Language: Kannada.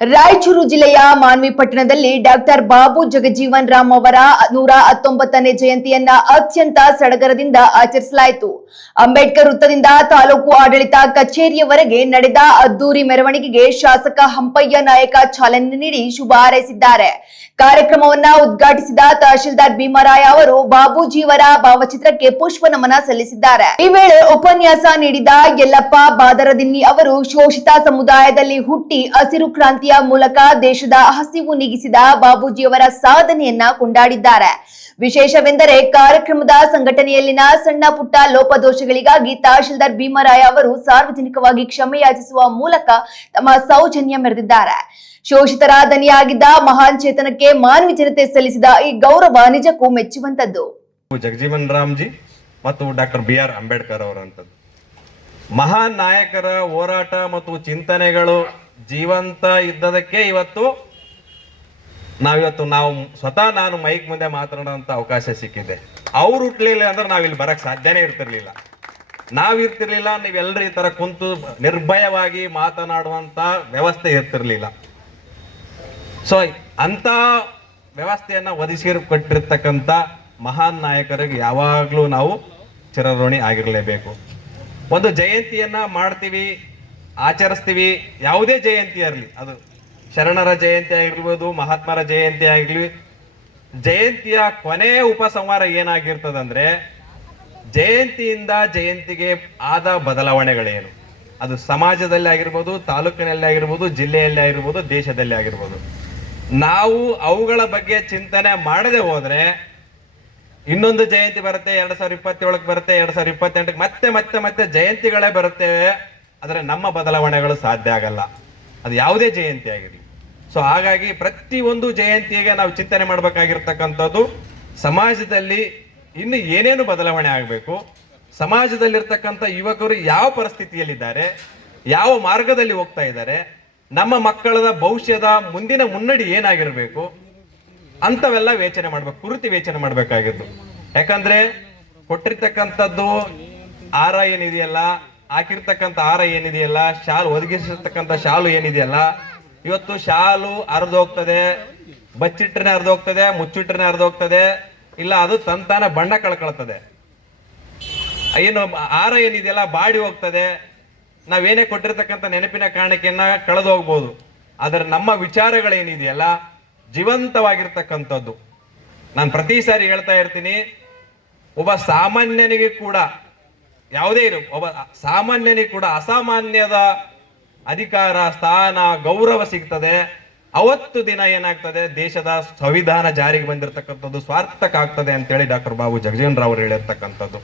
ರಾಯಚೂರು ಜಿಲ್ಲೆಯ ಮಾನ್ವಿ ಪಟ್ಟಣದಲ್ಲಿ ಡಾಕ್ಟರ್ ಬಾಬು ಜಗಜೀವನ್ ರಾಮ್ ಅವರ 119ನೇ ಜಯಂತಿಯನ್ನ ಅತ್ಯಂತ ಸಡಗರದಿಂದ ಆಚರಿಸಲಾಯಿತು. ಅಂಬೇಡ್ಕರ್ ವೃತ್ತದಿಂದ ತಾಲೂಕು ಆಡಳಿತ ಕಚೇರಿಯವರೆಗೆ ನಡೆದ ಅದ್ದೂರಿ ಮೆರವಣಿಗೆಗೆ ಶಾಸಕ ಹಂಪಯ್ಯ ನಾಯಕ ಚಾಲನೆ ನೀಡಿ ಶುಭ ಹಾರೈಸಿದ್ದಾರೆ. ಕಾರ್ಯಕ್ರಮವನ್ನ ಉದ್ಘಾಟಿಸಿದ ತಹಶೀಲ್ದಾರ್ ಭೀಮರಾಯ ಅವರು ಬಾಬೂಜಿಯವರ ಭಾವಚಿತ್ರಕ್ಕೆ ಪುಷ್ಪ ನಮನ ಸಲ್ಲಿಸಿದ್ದಾರೆ. ಈ ವೇಳೆ ಉಪನ್ಯಾಸ ನೀಡಿದ ಯಲ್ಲಪ್ಪ ಬಾದರದಿನ್ನಿ ಅವರು ಶೋಷಿತ ಸಮುದಾಯದಲ್ಲಿ ಹುಟ್ಟಿ ಹಸಿರು ಕ್ರಾಂತಿ ಮೂಲಕ ದೇಶದ ಹಸಿವು ನೀಗಿಸಿದ ಬಾಬೂಜಿಯವರ ಸಾಧನೆಯನ್ನ ಕೊಂಡಾಡಿದ್ದಾರೆ. ವಿಶೇಷವೆಂದರೆ ಕಾರ್ಯಕ್ರಮದ ಸಂಘಟನೆಯಲ್ಲಿನ ಸಣ್ಣ ಪುಟ್ಟ ಲೋಪದೋಷಗಳಿಗಾಗಿ ತಹಶೀಲ್ದಾರ್ ಭೀಮರಾಯ ಅವರು ಸಾರ್ವಜನಿಕವಾಗಿ ಕ್ಷಮೆ ಯಾಚಿಸುವ ಮೂಲಕ ತಮ್ಮ ಸೌಜನ್ಯ ಮೆರೆದಿದ್ದಾರೆ. ಶೋಷಿತರ ದನಿಯಾಗಿದ್ದ ಮಹಾನ್ ಚೇತನಕ್ಕೆ ಮಾನವ ಜನತೆ ಸಲ್ಲಿಸಿದ ಈ ಗೌರವ ನಿಜಕ್ಕೂ ಮೆಚ್ಚುವಂತದ್ದು. ಜಗಜೀವನ್ ರಾಮ್ಜಿ ಮತ್ತು ಡಾಕ್ಟರ್ BR ಅಂಬೇಡ್ಕರ್ ಅವರಂತದ್ದು ಮಹಾನ್ ನಾಯಕರ ಹೋರಾಟ ಮತ್ತು ಚಿಂತನೆಗಳು ಜೀವಂತ ಇದ್ದದಕ್ಕೆ ಇವತ್ತು ನಾವು ಸ್ವತಃ ನಾನು ಮೈಕ್ ಮುಂದೆ ಮಾತನಾಡುವಂತ ಅವಕಾಶ ಸಿಕ್ಕಿದೆ. ಅವ್ರು ಹುಟ್ಲಿಲ್ಲ ಅಂದ್ರೆ ನಾವಿಲ್ಲಿ ಬರಕ್ ಸಾಧ್ಯನೇ ಇರ್ತಿರ್ಲಿಲ್ಲ. ನಾವಿರ್ತಿರ್ಲಿಲ್ಲ, ನೀವೆಲ್ಲರೂ ಈ ತರ ಕುಂತು ನಿರ್ಭಯವಾಗಿ ಮಾತನಾಡುವಂತ ವ್ಯವಸ್ಥೆ ಇರ್ತಿರ್ಲಿಲ್ಲ. ಸೊ ಅಂತ ವ್ಯವಸ್ಥೆಯನ್ನ ಒದಗಿಸಿಕೊಟ್ಟಿರ್ತಕ್ಕಂಥ ಮಹಾನ್ ನಾಯಕರಿಗೆ ಯಾವಾಗ್ಲೂ ನಾವು ಚಿರಋಣಿ ಆಗಿರಲೇಬೇಕು. ಒಂದು ಜಯಂತಿಯನ್ನ ಮಾಡ್ತೀವಿ, ಆಚರಿಸ್ತೀವಿ. ಯಾವುದೇ ಜಯಂತಿ ಇರಲಿ, ಅದು ಶರಣರ ಜಯಂತಿ ಆಗಿರ್ಬೋದು, ಮಹಾತ್ಮರ ಜಯಂತಿ ಆಗಿರ್ಲಿ, ಜಯಂತಿಯ ಕೊನೆಯ ಉಪಸಂಹಾರ ಏನಾಗಿರ್ತದಂದ್ರೆ ಜಯಂತಿಯಿಂದ ಜಯಂತಿಗೆ ಆದ ಬದಲಾವಣೆಗಳೇನು, ಅದು ಸಮಾಜದಲ್ಲಿ ಆಗಿರ್ಬೋದು, ತಾಲೂಕಿನಲ್ಲಿ ಆಗಿರ್ಬೋದು, ಜಿಲ್ಲೆಯಲ್ಲಿ ಆಗಿರ್ಬೋದು, ದೇಶದಲ್ಲಿ ಆಗಿರ್ಬೋದು. ನಾವು ಅವುಗಳ ಬಗ್ಗೆ ಚಿಂತನೆ ಮಾಡದೆ ಹೋದ್ರೆ ಇನ್ನೊಂದು ಜಯಂತಿ ಬರುತ್ತೆ, 2027 ಬರುತ್ತೆ, 2028 ಮತ್ತೆ ಜಯಂತಿಗಳೇ ಬರುತ್ತೇವೆ. ಆದರೆ ನಮ್ಮ ಬದಲಾವಣೆಗಳು ಸಾಧ್ಯ ಆಗಲ್ಲ, ಅದು ಯಾವುದೇ ಜಯಂತಿ ಆಗಿರಲಿ. ಸೊ ಹಾಗಾಗಿ ಪ್ರತಿಯೊಂದು ಜಯಂತಿಗೆ ನಾವು ಚಿಂತನೆ ಮಾಡಬೇಕಾಗಿರ್ತಕ್ಕಂಥದ್ದು ಸಮಾಜದಲ್ಲಿ ಇನ್ನು ಏನೇನು ಬದಲಾವಣೆ ಆಗಬೇಕು, ಸಮಾಜದಲ್ಲಿರ್ತಕ್ಕಂಥ ಯುವಕರು ಯಾವ ಪರಿಸ್ಥಿತಿಯಲ್ಲಿದ್ದಾರೆ, ಯಾವ ಮಾರ್ಗದಲ್ಲಿ ಹೋಗ್ತಾ ಇದ್ದಾರೆ, ನಮ್ಮ ಮಕ್ಕಳ ಭವಿಷ್ಯದ ಮುಂದಿನ ಮುನ್ನಡಿ ಏನಾಗಿರಬೇಕು ಅಂಥವೆಲ್ಲ ಯೋಚನೆ ಮಾಡ್ಬೇಕು, ಕುರಿತು ಯೋಚನೆ ಮಾಡಬೇಕಾಗಿದ್ದು. ಯಾಕಂದ್ರೆ ಕೊಟ್ಟಿರ್ತಕ್ಕಂಥದ್ದು ಆಹಾರ ಏನಿದೆಯಲ್ಲ, ಹಾಕಿರ್ತಕ್ಕಂಥ ಆಹಾರ ಏನಿದೆಯಲ್ಲ, ಶಾಲು ಒದಗಿಸಿರ್ತಕ್ಕಂಥ ಶಾಲು ಏನಿದೆಯಲ್ಲ, ಇವತ್ತು ಶಾಲು ಹರಿದೋಗ್ತದೆ, ಬಚ್ಚಿಟ್ರೆ ಹರಿದೋಗ್ತದೆ, ಮುಚ್ಚಿಟ್ರೆ ಹರಿದೋಗ್ತದೆ, ಇಲ್ಲ ಅದು ತಂತಾನ ಬಣ್ಣ ಕಳ್ಕೊಳ್ತದೆ. ಏನು ಆಹಾರ ಏನಿದೆಯಲ್ಲ ಬಾಡಿ ಹೋಗ್ತದೆ. ನಾವೇನೇ ಕೊಟ್ಟಿರ್ತಕ್ಕಂಥ ನೆನಪಿನ ಕಾಣಿಕೆಯನ್ನ ಕಳೆದು ಹೋಗ್ಬೋದು, ಆದರೆ ನಮ್ಮ ವಿಚಾರಗಳೇನಿದೆಯಲ್ಲ ಜೀವಂತವಾಗಿರ್ತಕ್ಕಂಥದ್ದು. ನಾನು ಪ್ರತಿ ಸಾರಿ ಹೇಳ್ತಾ ಇರ್ತೀನಿ, ಒಬ್ಬ ಸಾಮಾನ್ಯನಿಗೆ ಕೂಡ ಯಾವುದೇ ಇರು, ಒಬ್ಬ ಸಾಮಾನ್ಯನಿಗೆ ಕೂಡ ಅಸಾಮಾನ್ಯದ ಅಧಿಕಾರ, ಸ್ಥಾನ, ಗೌರವ ಸಿಗ್ತದೆ. ಅವತ್ತು ದಿನ ಏನಾಗ್ತದೆ, ದೇಶದ ಸಂವಿಧಾನ ಜಾರಿಗೆ ಬಂದಿರತಕ್ಕಂಥದ್ದು ಸ್ವಾರ್ಥಕ ಆಗ್ತದೆ ಅಂತೇಳಿ ಡಾಕ್ಟರ್ ಬಾಬು ಜಗಜೀವನ್ ರಾವ್ ಅವರು ಹೇಳಿರ್ತಕ್ಕಂಥದ್ದು.